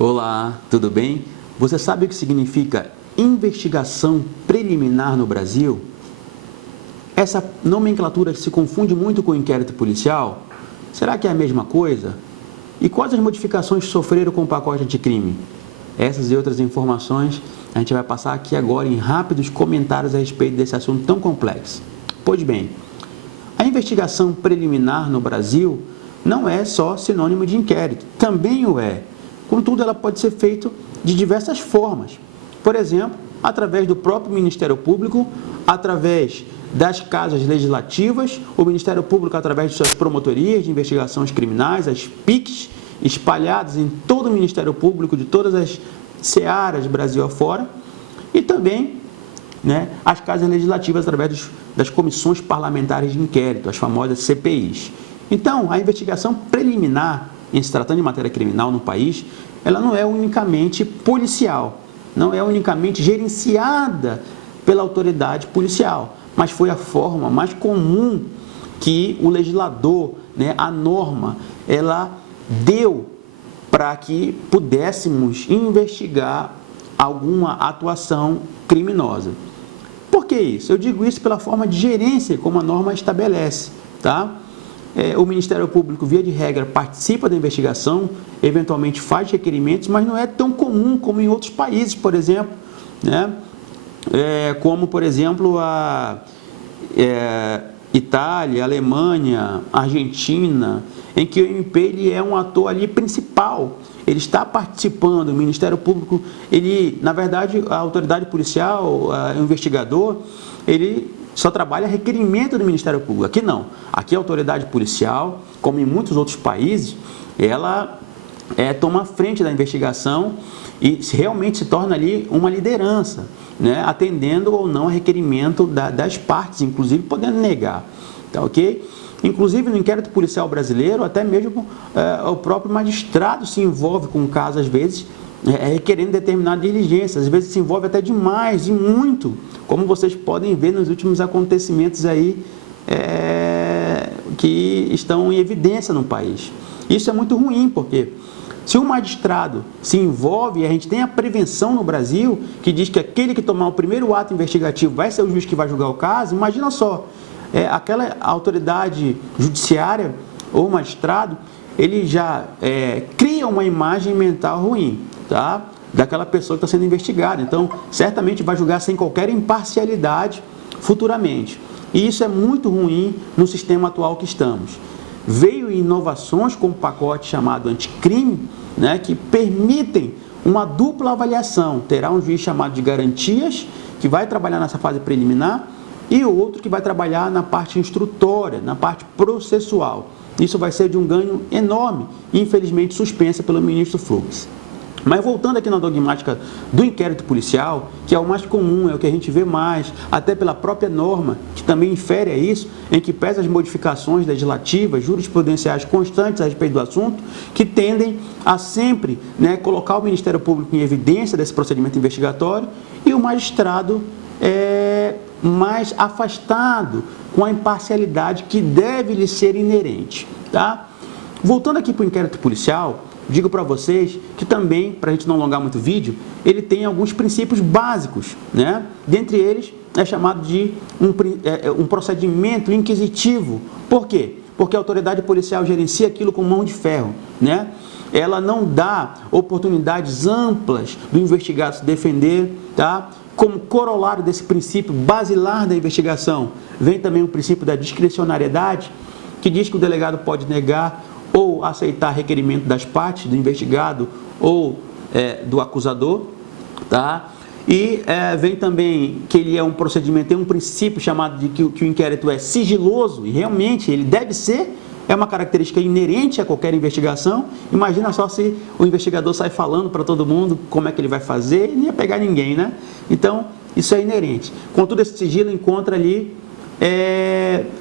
Olá, tudo bem? Você sabe o que significa investigação preliminar no Brasil? Essa nomenclatura se confunde muito com o inquérito policial? Será que é a mesma coisa? E quais as modificações sofreram com o pacote anticrime? Essas e outras informações a gente vai passar aqui agora em rápidos comentários a respeito desse assunto tão complexo. Pois bem, a investigação preliminar no Brasil não é só sinônimo de inquérito, também o é. Contudo, ela pode ser feita de diversas formas. Por exemplo, através do próprio Ministério Público, através das casas legislativas, o Ministério Público através de suas promotorias de investigações criminais, as PICs, espalhadas em todo o Ministério Público, de todas as searas Brasil afora, e também as casas legislativas através das comissões parlamentares de inquérito, as famosas CPIs. Então, a investigação preliminar, em se tratando de matéria criminal no país, ela não é unicamente policial, não é unicamente gerenciada pela autoridade policial, mas foi a forma mais comum que o legislador, a norma, ela deu para que pudéssemos investigar alguma atuação criminosa. Por que isso? Eu digo isso pela forma de gerência, como a norma estabelece, tá? O Ministério Público, via de regra, participa da investigação, eventualmente faz requerimentos, mas não é tão comum como em outros países, por exemplo, como, por exemplo, a Itália, Alemanha, Argentina, em que o MP ele é um ator ali principal, ele está participando, o Ministério Público, ele, na verdade, a autoridade policial, o investigador, ele só trabalha requerimento do Ministério Público. Aqui não. Aqui a autoridade policial, como em muitos outros países, ela toma a frente da investigação e realmente se torna ali uma liderança, atendendo ou não a requerimento das partes, inclusive podendo negar. Tá ok? Inclusive no inquérito policial brasileiro, até mesmo o próprio magistrado se envolve com o caso, às vezes, requerendo determinada diligência, às vezes se envolve até demais e muito, como vocês podem ver nos últimos acontecimentos aí que estão em evidência no país. Isso é muito ruim, porque se um magistrado se envolve, e a gente tem a prevenção no Brasil, que diz que aquele que tomar o primeiro ato investigativo vai ser o juiz que vai julgar o caso, imagina só, aquela autoridade judiciária ou magistrado, ele já cria uma imagem mental ruim, tá? Daquela pessoa que está sendo investigada. Então, certamente vai julgar sem qualquer imparcialidade futuramente. E isso é muito ruim no sistema atual que estamos. Veio inovações como o pacote chamado anticrime, que permitem uma dupla avaliação. Terá um juiz chamado de garantias, que vai trabalhar nessa fase preliminar, e o outro que vai trabalhar na parte instrutória, na parte processual. Isso vai ser de um ganho enorme, infelizmente suspensa pelo ministro Fux. Mas voltando aqui na dogmática do inquérito policial, que é o mais comum, é o que a gente vê mais, até pela própria norma, que também infere a isso, em que pesa as modificações legislativas, jurisprudenciais constantes a respeito do assunto, que tendem a sempre colocar o Ministério Público em evidência desse procedimento investigatório e o magistrado mais afastado com a imparcialidade que deve lhe ser inerente. Tá? Voltando aqui para o inquérito policial, digo para vocês que também, para a gente não alongar muito o vídeo, ele tem alguns princípios básicos, Dentre eles é chamado de um procedimento inquisitivo. Por quê? Porque a autoridade policial gerencia aquilo com mão de ferro, Ela não dá oportunidades amplas do investigado se defender, tá? Como corolário desse princípio basilar da investigação, vem também o princípio da discricionariedade, que diz que o delegado pode negar ou aceitar requerimento das partes, do investigado ou do acusador, tá? E vem também que ele é um procedimento, tem um princípio chamado de que o inquérito é sigiloso, e realmente ele deve ser, é uma característica inerente a qualquer investigação. Imagina só se o investigador sai falando para todo mundo como é que ele vai fazer, e nem ia pegar ninguém, Então, isso é inerente. Contudo, esse sigilo encontra ali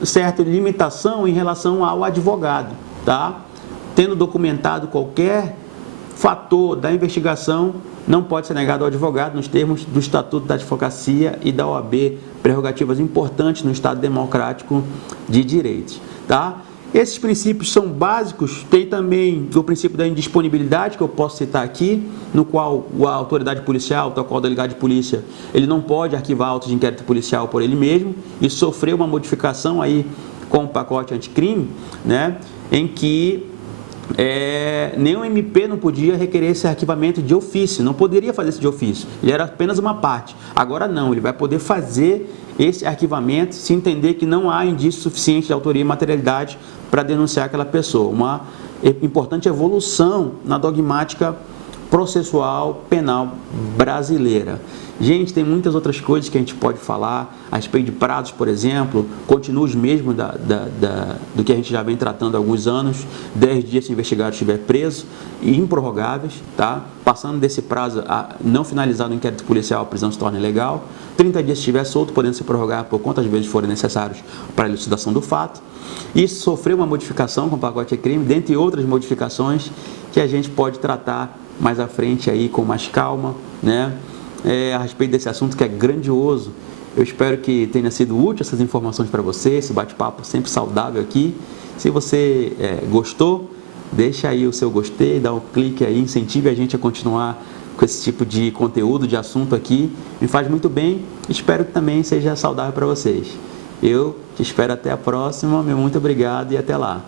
certa limitação em relação ao advogado, tá? Tendo documentado qualquer fator da investigação, não pode ser negado ao advogado nos termos do Estatuto da Advocacia e da OAB, prerrogativas importantes no Estado Democrático de Direito, tá? Esses princípios são básicos, tem também o princípio da indisponibilidade, que eu posso citar aqui, no qual a autoridade policial, tal qual o delegado de polícia, ele não pode arquivar autos de inquérito policial por ele mesmo, e sofreu uma modificação aí com o pacote anticrime, né, em que nem o MP não podia requerer esse arquivamento de ofício, não poderia fazer isso de ofício, ele era apenas uma parte. Agora não, ele vai poder fazer esse arquivamento se entender que não há indício suficiente de autoria e materialidade para denunciar aquela pessoa. Uma importante evolução na dogmática processual penal brasileira. Gente, tem muitas outras coisas que a gente pode falar a respeito de prazos, por exemplo, continua os mesmos do que a gente já vem tratando há alguns anos, 10 dias se o investigado estiver preso, improrrogáveis, tá? Passando desse prazo não finalizado o inquérito policial, a prisão se torna ilegal, 30 dias se estiver solto, podendo se prorrogar por quantas vezes forem necessários para a elucidação do fato. Isso sofreu uma modificação com o pacote de crime, dentre outras modificações que a gente pode tratar mais à frente aí com mais calma, né? A respeito desse assunto que é grandioso. Eu espero que tenha sido útil essas informações para você, esse bate-papo sempre saudável aqui. Se você gostou, deixa aí o seu gostei, dá um clique aí, incentive a gente a continuar com esse tipo de conteúdo, de assunto aqui. Me faz muito bem, espero que também seja saudável para vocês. Eu te espero até a próxima, meu muito obrigado e até lá.